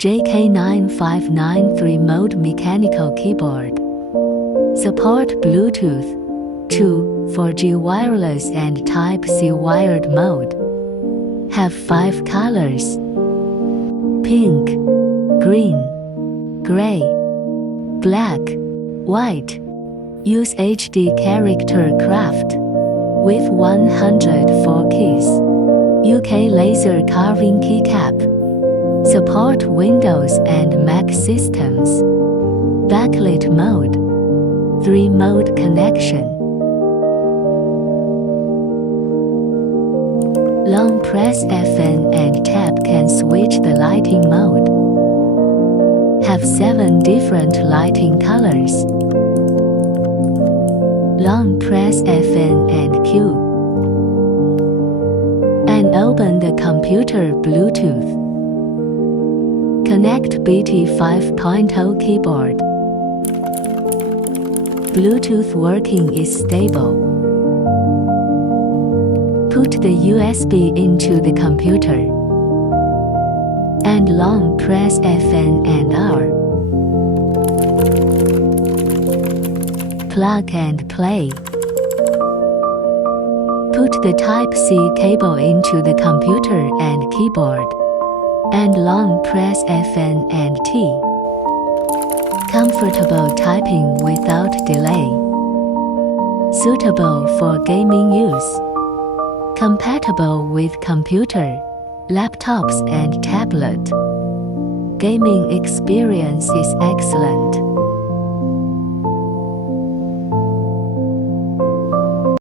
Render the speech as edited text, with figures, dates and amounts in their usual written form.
JEQANG-959 3-mode mechanical keyboard. Support Bluetooth 2, 4G wireless and Type-C wired mode. Have 5 colors: pink, green, gray, black, white. Use HD character craft with 104 keys. UK laser carving keycap. Support Windows and Mac systems. Backlit mode. 3-mode connection. Long press FN and tab can switch the lighting mode. Have 7 different lighting colors. Long press FN and Q. And open the computer Bluetooth. Connect BT 5.0 keyboard. Bluetooth working is stable. Put the USB into the computer. And long press FN and R. Plug and play. Put the Type-C cable into the computer and keyboard. And long press FN and T. Comfortable typing without delay. Suitable for gaming use. Compatible with computer, laptops and tablet. Gaming experience is excellent.